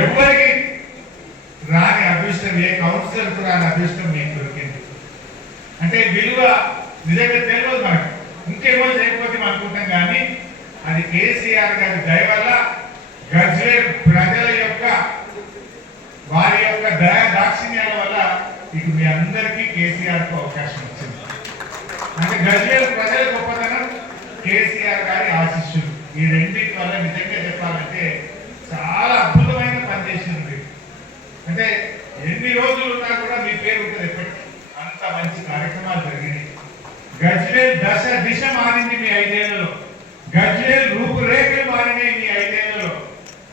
ఎవరికి రాని అదృష్టం, ఏ కౌన్సిలర్కు రాని అదృష్టం మీకు దొరికింది అంటే విలువ నిజంగా తెలియదు మనకు. ఇంకేమో చేయకపోతే అనుకుంటాం కానీ అది కేసీఆర్ గారి దయ వల్ల గజ్వేల్ ప్రజల యొక్క వారి యొక్క దయ దాక్షిణ్యాల వల్ల ఇక మీ అందరికీ కేసీఆర్కు అవకాశం వచ్చింది. అంటే గజ్వేల్ ప్రజల గొప్పతనం, కేసీఆర్ గారి ఆశీస్సులు, ఈ రెండింటి వల్ల నిజంగా చెప్పాలంటే చాలా అద్భుతమైన పనిచేసింది. అంటే ఎన్ని రోజులు ఉన్నా కూడా మీ పేరు ఉంటుంది ఎప్పటికీ. అంత మంచి కార్యక్రమాలు జరిగినాయి. గజ్వేల్ దిశ మారింది మీ 5 ఏళ్లలో. గజ్వేల్ రూపురేఖలు మారినాయి మీ 5 ఏళ్లలో.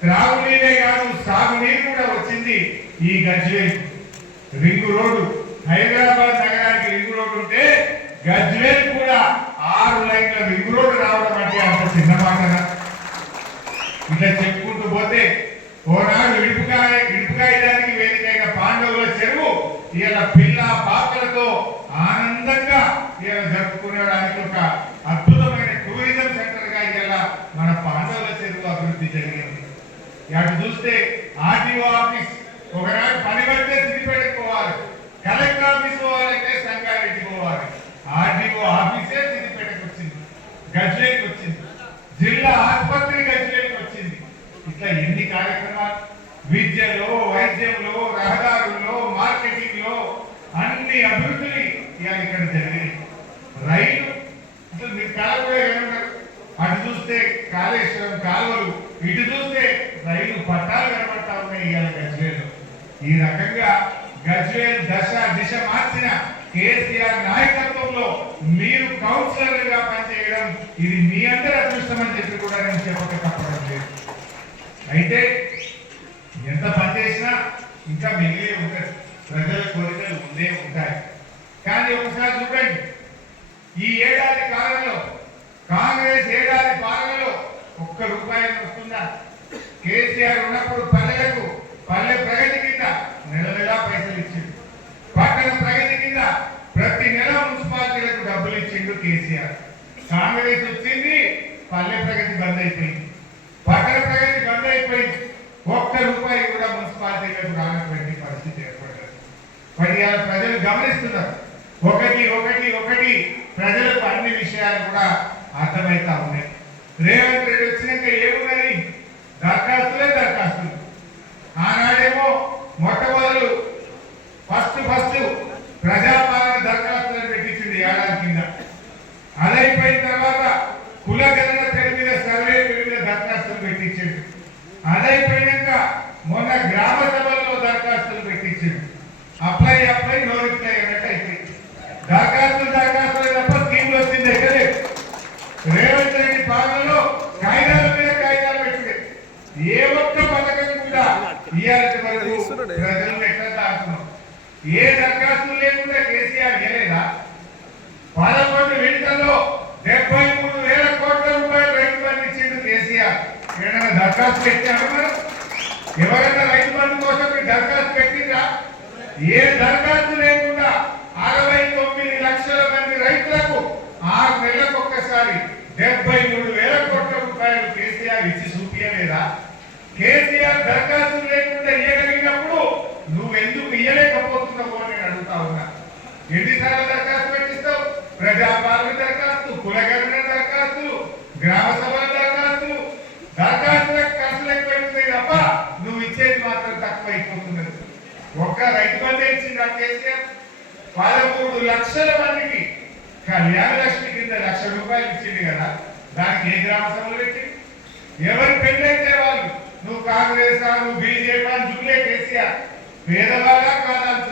త్రాగునీరే కాదు, సాగునీరు కూడా వచ్చింది ఈ గజ్వేల్. రింగు రోడ్డు, హైదరాబాద్ నగరానికి రింగు రోడ్డు ఉంటే గజ్వేల్ కూడా 6 లైన్ల రింగు రోడ్డు రావడం అంటే అంత చిన్న మాటనా? ఇట్లా చెప్పుకుంటూ పోతే ఓనాడు ఇడుపుకాయడానికి వేదికైన పాండవుల చెరువు ఇలా పిల్ల పాపలతో ఆనందంగా ఇలా జరుపుకునేడానికి ఒక అద్భుతమైన టూరిజం సెంటర్ గా ఇలా మన పాండవుల చెరువు అభివృద్ధి జరిగింది. అటు చూస్తే ఆర్టీఓ ఆఫీస్ ఒకనాడు పని పడితే సిద్దిపేటకు పోవాలి, కలెక్టర్ ఆఫీస్ పోవాలంటే సంగారెడ్డి పోవాలి. ఆర్టీఓ ఆఫీసే సిద్దిపేటకు వచ్చింది, గజ్వేల్కి వచ్చింది. జిల్లా ఆసుపత్రి గజ్వేల్కి వచ్చింది. ఇట్లా ఎన్ని కార్యక్రమాలు విద్యలో, వైద్యంలో, రహదారుల్లో, మార్కెటింగ్ లో అన్ని అభివృద్ధులు ఇవాళ ఇక్కడ జరిగినాయి. రైలు అసలు మీరు కాలువలో ఏమన్నారు, అటు చూస్తే కాళేశ్వరం కాలువలు, ఇటు చూస్తే రైలు పట్టాలు కనబడతా ఉన్నాయి ఇవాళ గజ్వేల్. ఈ రకంగా గజ్వేల్ దిశ మార్చిన కేసీఆర్ నాయకత్వంలో మీరు కౌన్సిలర్గా పనిచేయడం ఇది మీ అందరి అదృష్టం అని చెప్పి కూడా నేను చెప్పక తప్పడం లేదు. అయితే ఎంత పనిచేసినా ఇంకా మిగిలే ఉంటుంది, ప్రజల కోరికలు ఉండే ఉంటాయి. కానీ ఒకసారి చూడండి, ఈ ఏడాది కాలంలో కాంగ్రెస్ ఏడాది పాలనలో ₹1 వస్తుందా? కేసీఆర్ ఉన్నప్పుడు పల్లెలకు పల్లె ప్రగతి కింద నెల పైసలు ఇచ్చిండు. పట్టణ ప్రగతి కింద ప్రతి నెల మున్సిపాలిటీలకు డబ్బులు ఇచ్చిండు కేసీఆర్. కాంగ్రెస్ వచ్చింది, పల్లె ప్రగతి బంద్ అయిపోయింది, పట్టణ ప్రగతి బంద్ అయిపోయింది. ₹1 కూడా మున్సిపాలిటీలకు రానటువంటి పరిస్థితి ఏర్పడ్డది. మరి ప్రజలు గమనిస్తున్నారు. ఒకటి ప్రజలకు అన్ని విషయాలు కూడా అర్థమవుతా ఉన్నాయి. రేవంత్ రెడ్డి వచ్చినాక ఏమున్నది? దరఖాస్తులు. ఆనాడేమో మొట్టమొదలు ఫస్ట్ ప్రజాపాలన దరఖాస్తులను పెట్టించింది ఏడాది కింద. అదైపోయిన తర్వాత కులగణన పేరు మీద సర్వే పేరు మీద దరఖాస్తులు పెట్టించింది. అదైపోయినాక మొన్న గ్రామ సభల్లో దరఖాస్తులు పెట్టించింది. అప్లై నోరిప్లై అన్నట్టు అయిపోయింది. దరఖాస్తులు తప్ప స్కీమ్లు వచ్చింది ఎక్కడే. రేవంత్ రెడ్డి పాలనలో కాగితాల మీద కాగితాలు పెట్టింది. ఏ ఒక్క పథకం కూడా ఇయ్యాల్సి వరకు ప్రజలను ఎట్లా దాటున్నాం? ఏ దరఖాస్తులు లేకుండా కేసీఆర్ గెలేదా? 11 విడతల్లో 73,000 కోట్ల రూపాయలు రైతు బంధు ఇచ్చిండు కేసీఆర్. ఏదైనా దరఖాస్తు పెట్టారు? మనం ఎవరైనా రైతు బంధు కోసం మీరు దరఖాస్తు పెట్టిందా? ఏ దరఖాస్తు లేకుండా 69 లక్షల మంది రైతులకు 6 నెలలకు ఒక్కసారి 73,000 కోట్ల రూపాయలు కేసీఆర్ ఇచ్చి చూపించలేదా? కేసీఆర్ దరఖాస్తు లేకుండా ఇయ్యగలిగినప్పుడు నువ్వెందుకు ఇయ్యలేకపోతున్నావు అని నేను అడుగుతా ఉన్నా. ఎన్నిసార్లు దరఖాస్తు పెట్టిస్తావు? ప్రజాపాలన దరఖాస్తు, కులగణన దరఖాస్తులు, గ్రామ సభల దరఖాస్తులు. దరఖాస్తులకు ఖర్చులు ఎక్కువైపోతాయి తప్ప నువ్వు ఇచ్చేది మాత్రం తక్కువ అయిపోతున్నది. ఒక్క రైతు బంధు ఇచ్చింది ఆ కేసీఆర్. 13 లక్షల మందికి కళ్యాణ లక్ష్మి కింద ₹1,00,000 ఇచ్చింది కదా. దానికి ఏ గ్రామ సభలు పెట్టి ఎవరు పెళ్ళైతే వాళ్ళు నువ్వు కాంగ్రెస్, నువ్వు బీజేపీ అని చూలే కేసీఆర్. పేదవాళ్ళ కాదాల్సి